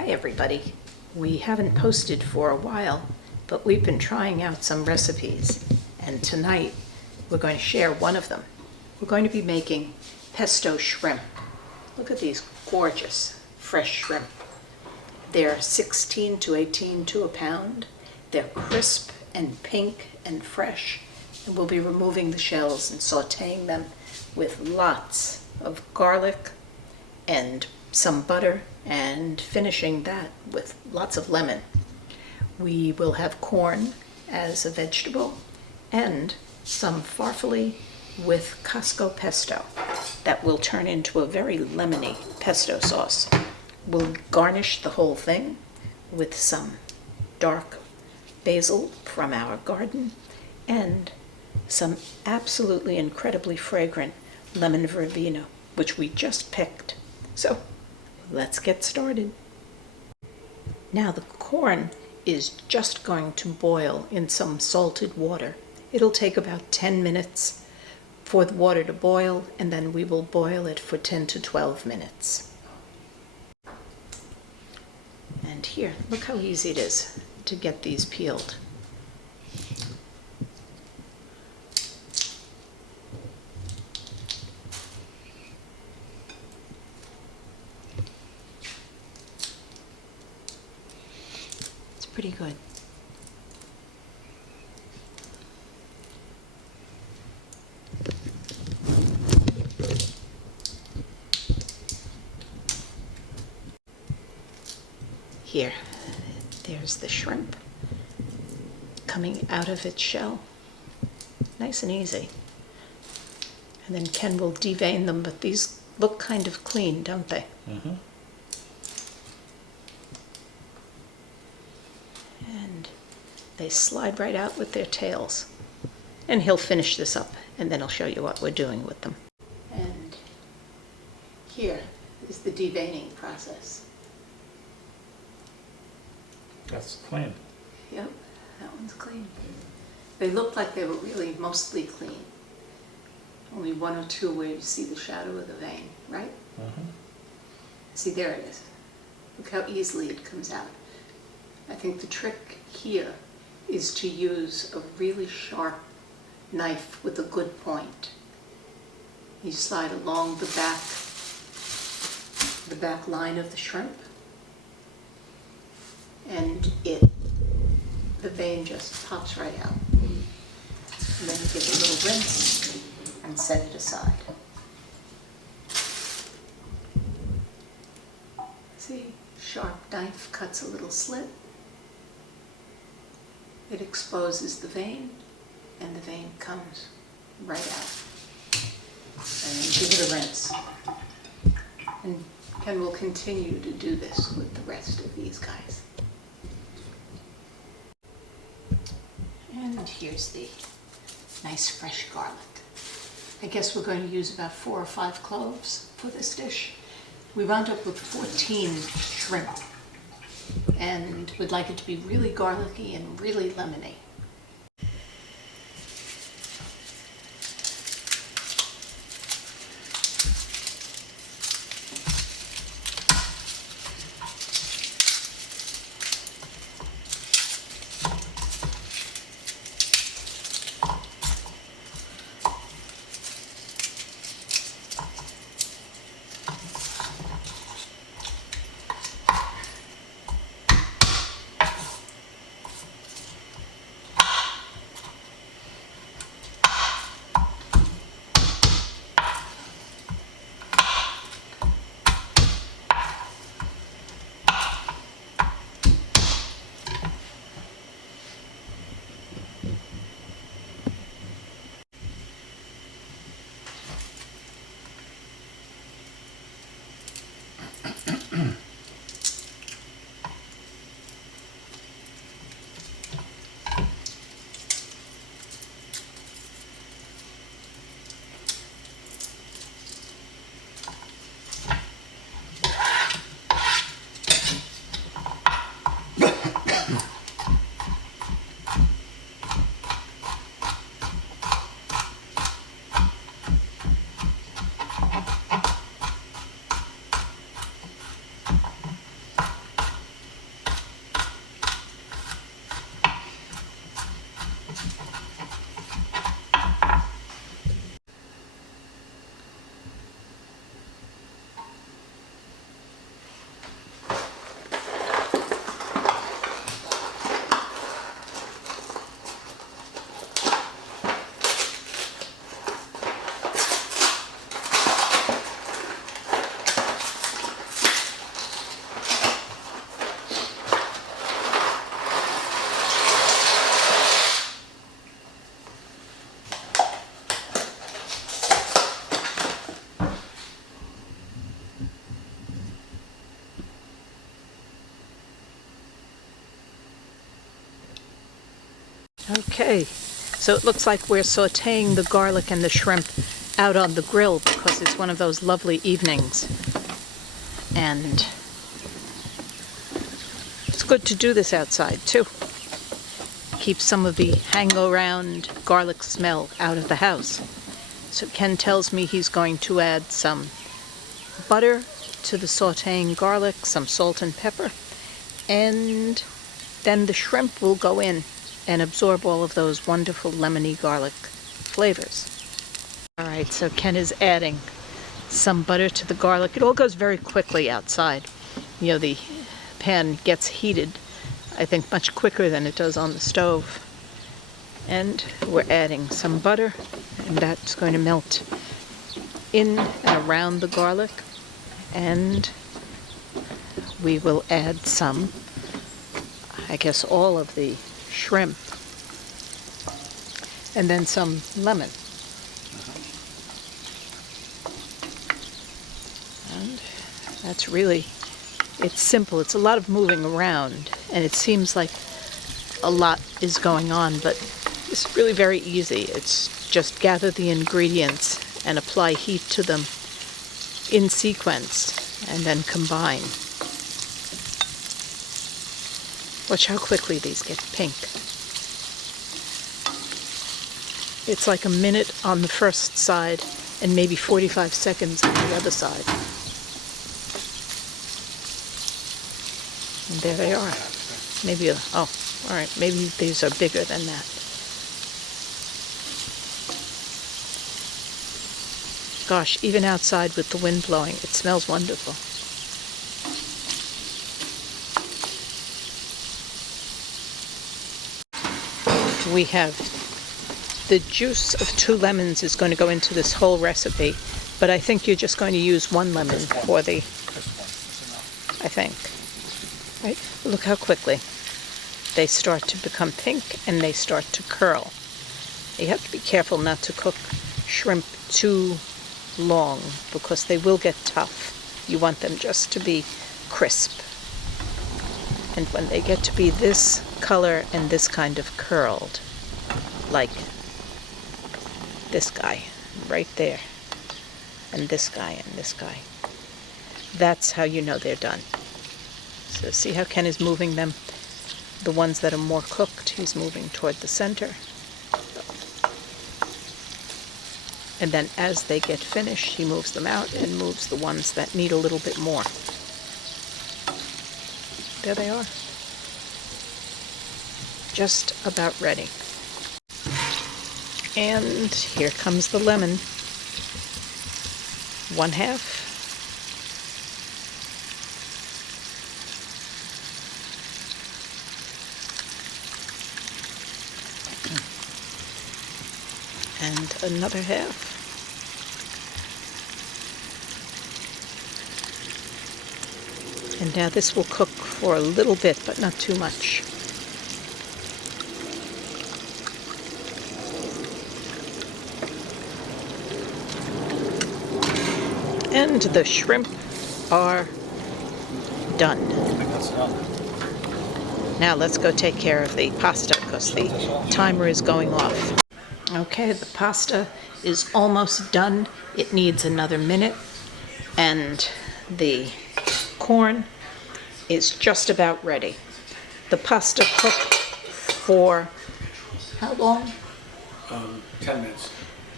Hi everybody. We haven't posted for a while, but we've been trying out some recipes, and tonight we're going to share one of them. We're going to be making pesto shrimp. Look at these gorgeous fresh shrimp. They're 16 to 18 to a pound. They're crisp and pink and fresh, and we'll be removing the shells and sauteing them with lots of garlic and some butter, and finishing that with lots of lemon. We will have corn as a vegetable and some farfalle with Costco pesto that will turn into a very lemony pesto sauce. We'll garnish the whole thing with some dark basil from our garden and some absolutely incredibly fragrant lemon verbena, which we just picked. So let's get started. Now the corn is just going to boil in some salted water. It'll take about 10 minutes for the water to boil, and then we will boil it for 10 to 12 minutes. And here, look how easy it is to get these peeled. Pretty good. Here, there's the shrimp coming out of its shell. Nice and easy. And then Ken will devein them, but these look kind of clean, don't they? Mm-hmm. They slide right out with their tails. And he'll finish this up, and then I'll show you what we're doing with them. And here is the deveining process. That's clean. Yep, that one's clean. They look like they were really mostly clean. Only one or two where you see the shadow of the vein, right? Mm-hmm. See, there it is. Look how easily it comes out. I think the trick here is to use a really sharp knife with a good point. You slide along the back line of the shrimp, and the vein just pops right out. And then you give it a little rinse and set it aside. See, sharp knife cuts a little slit. It exposes the vein, and the vein comes right out. And then give it a rinse. And Ken will continue to do this with the rest of these guys. And here's the nice fresh garlic. I guess we're going to use about 4 or 5 cloves for this dish. We wound up with 14 shrimp. And we'd like it to be really garlicky and really lemony. Okay, so it looks like we're sautéing the garlic and the shrimp out on the grill because it's one of those lovely evenings. And it's good to do this outside too. Keep some of the hang-around garlic smell out of the house. So Ken tells me he's going to add some butter to the sautéing garlic, some salt and pepper, and then the shrimp will go in and absorb all of those wonderful lemony garlic flavors. All right, so Ken is adding some butter to the garlic. It all goes very quickly outside. You know, the pan gets heated, I think, much quicker than it does on the stove. And we're adding some butter, and that's going to melt in and around the garlic. And we will add some, I guess, all of the shrimp, and then some lemon. And that's really, it's simple. It's a lot of moving around, and it seems like a lot is going on, but it's really very easy. It's just gather the ingredients and apply heat to them in sequence, and then combine. Watch how quickly these get pink. It's like a minute on the first side and maybe 45 seconds on the other side. And there they are. Maybe, all right, maybe these are bigger than that. Gosh, even outside with the wind blowing, it smells wonderful. We have the juice of 2 lemons is going to go into this whole recipe, but I think you're just going to use 1 lemon for the, I think. Right? Look how quickly they start to become pink and they start to curl. You have to be careful not to cook shrimp too long because they will get tough. You want them just to be crisp. And when they get to be this color and this kind of curled, like this guy right there, and this guy and this guy, that's how you know they're done. So see how Ken is moving them? The ones that are more cooked, he's moving toward the center. And then as they get finished, he moves them out and moves the ones that need a little bit more. There they are. Just about ready. And here comes the lemon. 1/2. And another 1/2. And now this will cook for a little bit, but not too much. And the shrimp are done. Now let's go take care of the pasta because the timer is going off. Okay, the pasta is almost done. It needs another minute. And the corn is just about ready. The pasta cooked for how long? 10 minutes.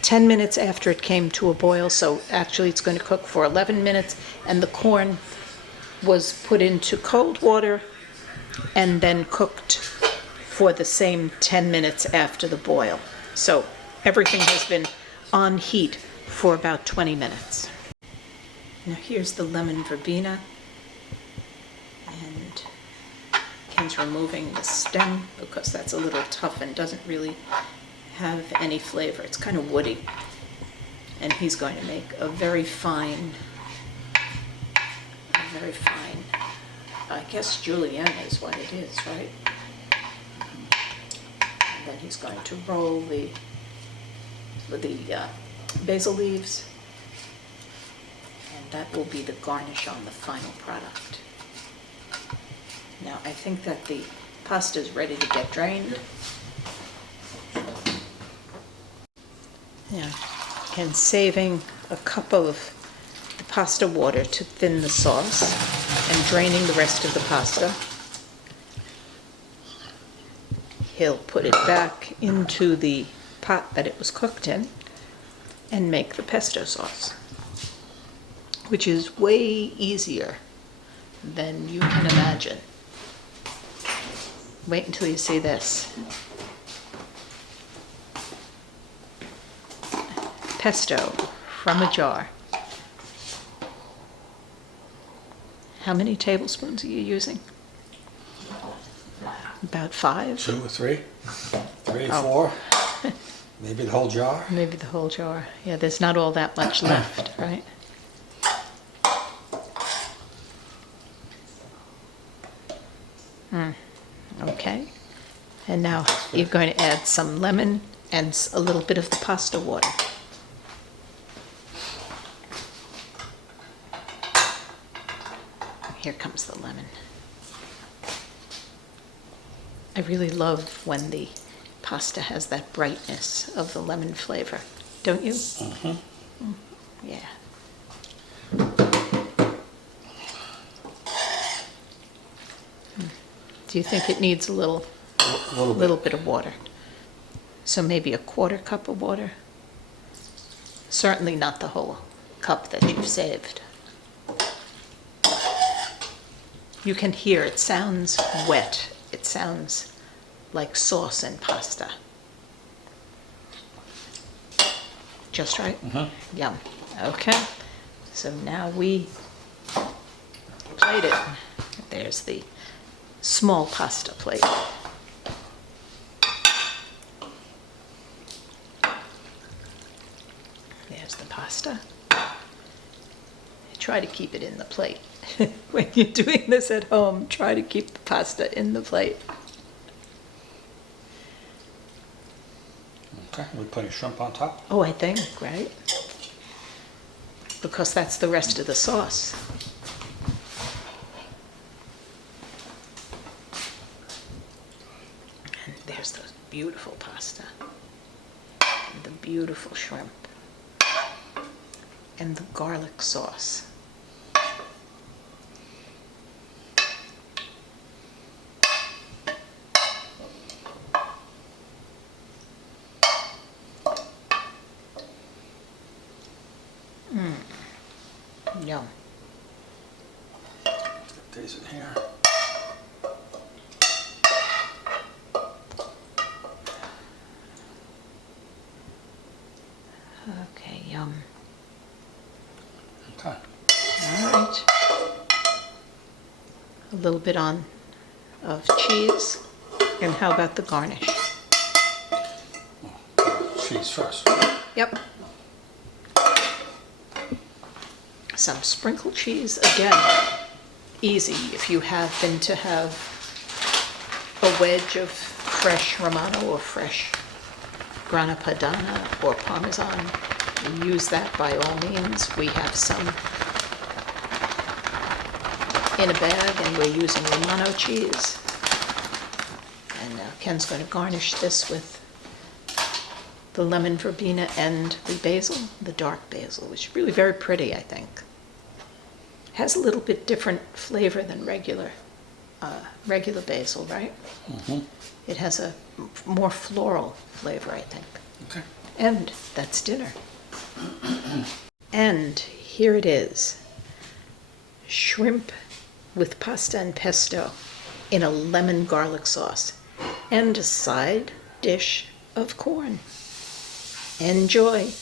10 minutes after it came to a boil, so actually it's going to cook for 11 minutes, and the corn was put into cold water and then cooked for the same 10 minutes after the boil. So everything has been on heat for about 20 minutes. Now here's the lemon verbena, and Ken's removing the stem because that's a little tough and doesn't really have any flavor. It's kind of woody. And he's going to make a very fine, I guess julienne is what it is, right? And then he's going to roll the basil leaves, and that will be the garnish on the final product. Now I think that the pasta is ready to get drained. Yeah. And saving a cup of the pasta water to thin the sauce and draining the rest of the pasta. He'll put it back into the pot that it was cooked in and make the pesto sauce, which is way easier than you can imagine. Wait until you see this. Pesto from a jar. How many tablespoons are you using? About 5? 2 or 3, 3 or Oh. 4, maybe the whole jar. Maybe the whole jar. Yeah, there's not all that much left, right? Okay. And now you're going to add some lemon and a little bit of the pasta water. Here comes the lemon. I really love when the pasta has that brightness of the lemon flavor, don't you? Yeah. Do you think it needs a little bit of water? So maybe a 1/4 cup of water? Certainly not the whole cup that you've saved. You can hear it sounds wet. It sounds like sauce and pasta. Just right? Yum. Okay. So now we plate it. There's the small pasta plate. There's the pasta. Try to keep it in the plate. When you're doing this at home, try to keep the pasta in the plate. Okay, we're putting shrimp on top. Oh, I think, right? Because that's the rest of the sauce. And there's the beautiful pasta. And the beautiful shrimp. And the garlic sauce. Yum. These in here. Okay, yum. Okay. All right. A little bit on of cheese. And how about the garnish? Cheese first. Yep. Some sprinkled cheese, again, easy if you happen to have a wedge of fresh Romano or fresh Grana Padano or Parmesan. Use that by all means. We have some in a bag and we're using Romano cheese. And Ken's going to garnish this with the lemon verbena and the basil, the dark basil, which is really very pretty, I think. Has a little bit different flavor than regular basil, right? It has a more floral flavor, I think. Okay. And that's dinner. And here it is. Shrimp with pasta and pesto in a lemon garlic sauce. And a side dish of corn. Enjoy.